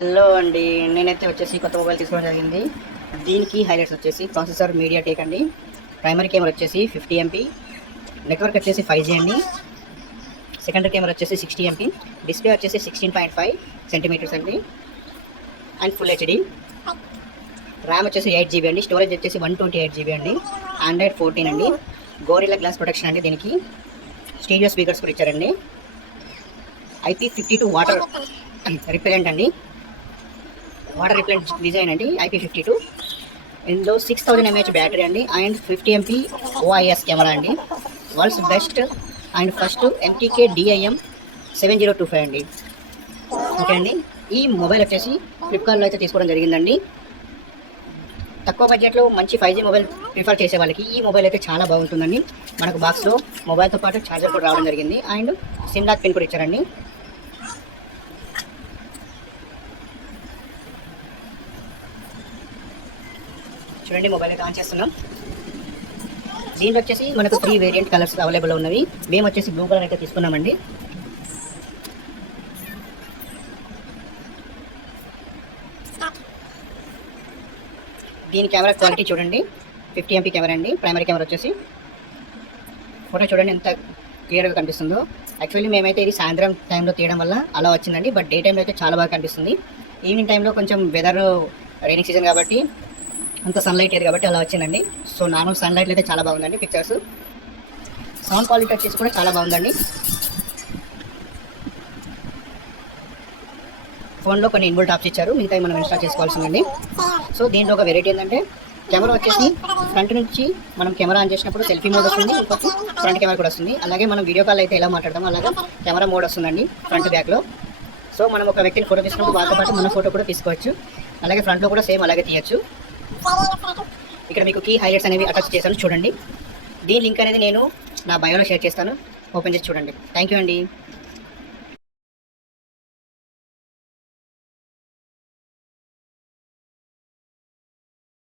Hello అండి, నేనైతే వచ్చేసి కొత్త మొబైల్ తీసుకోవడం జరిగింది. దీనికి హైలైట్స్ వచ్చేసి ప్రాసెసర్ మీడియాటెక్ అండి, ప్రైమరీ కెమెరా వచ్చేసి 50 MP, నెట్వర్క్ వచ్చేసి 5G అండి, సెకండరీ కెమెరా వచ్చేసి 60 MP, డిస్ప్లే వచ్చేసి 16.5 సెంటీమీటర్స్ అండి అండ్ ఫుల్ హెచ్డి. ర్యామ్ వచ్చేసి 8GB అండి, స్టోరేజ్ వచ్చేసి 128GB అండి, ఆండ్రాయిడ్ 14 అండి, గోరిల్లా గ్లాస్ ప్రొటెక్షన్ అండి, దీనికి స్టీరియో స్పీకర్స్ కూడా ఇచ్చారండి, IP52 వాటర్ రిపెలెంట్ అండి, వాటర్ రిప్లెంట్ డిజైన్ అండి, IP52. ఇందులో 6000 mAh బ్యాటరీ అండి అండ్ 50 MP OIS కెమెరా అండి, world's best and first MTK DIM 7025 అండి. ఓకే అండి, ఈ మొబైల్ వచ్చేసి ఫ్లిప్కార్ట్లో అయితే తీసుకోవడం జరిగిందండి. తక్కువ బడ్జెట్లో మంచి 5G మొబైల్ ప్రిఫర్ చేసే వాళ్ళకి ఈ మొబైల్ అయితే చాలా బాగుంటుందండి. మనకు బాక్స్లో మొబైల్తో పాటు ఛార్జర్ కూడా రావడం జరిగింది అండ్ సిమ్ లాక్ పిన్ కూడా ఇచ్చారండి. చూడండి, మొబైల్ అయితే ఆన్ చేస్తున్నాం. దీంట్లో వచ్చేసి మనకు 3 వేరియంట్ కలర్స్ అవైలబుల్ ఉన్నవి. మేము వచ్చేసి బ్లూ కలర్ అయితే తీసుకున్నామండి. దీని కెమెరా క్వాలిటీ చూడండి, 50 MP కెమెరా అండి, ప్రైమరీ కెమెరా వచ్చేసి. ఫోటో చూడండి ఎంత క్లియర్గా కనిపిస్తుందో. యాక్చువల్లీ మేమైతే ఇది సాయంత్రం టైంలో తీయడం వల్ల అలా వచ్చిందండి, బట్ డే టైంలో అయితే చాలా బాగా కనిపిస్తుంది. ఈవినింగ్ టైంలో కొంచెం వెదర్ రైనింగ్ సీజన్ కాబట్టి అంత సన్లైట్ లేదు కాబట్టి అలా వచ్చిందండి. సో నార్మల్ సన్లైట్లో అయితే చాలా బాగుందండి పిక్చర్స్. సౌండ్ క్వాలిటీ వచ్చేసి కూడా చాలా బాగుందండి. ఫోన్లో కొన్ని ఇన్బుల్ట్ ఆప్స్ ఇచ్చారు, మిగతా మనం ఇన్స్టాల్ చేసుకోవాల్సిందండి. సో దీంట్లో ఒక వెరైటీ ఏంటంటే కెమెరా వచ్చేసి ఫ్రంట్ నుంచి మనం కెమెరా ఆన్ చేసినప్పుడు సెల్ఫీ మోడ్ వస్తుంది, ఇంకొక ఫ్రంట్ కెమెరా కూడా వస్తుంది. అలాగే మనం వీడియో కాల్ అయితే ఎలా మాట్లాడతామో అలాగే కెమెరా మోడ్ వస్తుందండి ఫ్రంట్ బ్యాక్లో. సో మనం ఒక వ్యక్తిని ఫోటో తీసినప్పుడు వాళ్ళతో పాటు మన ఫోటో కూడా తీసుకోవచ్చు. అలాగే ఫ్రంట్లో కూడా సేమ్ అలాగే తీయచ్చు. ఇక్కడ మీకు కీ హైలైట్స్ అనేవి అటాచ్ చేశాను చూడండి. దీని లింక్ అనేది నేను నా బయోలో షేర్ చేస్తాను, ఓపెన్ చేసి చూడండి. థ్యాంక్ యూ అండి.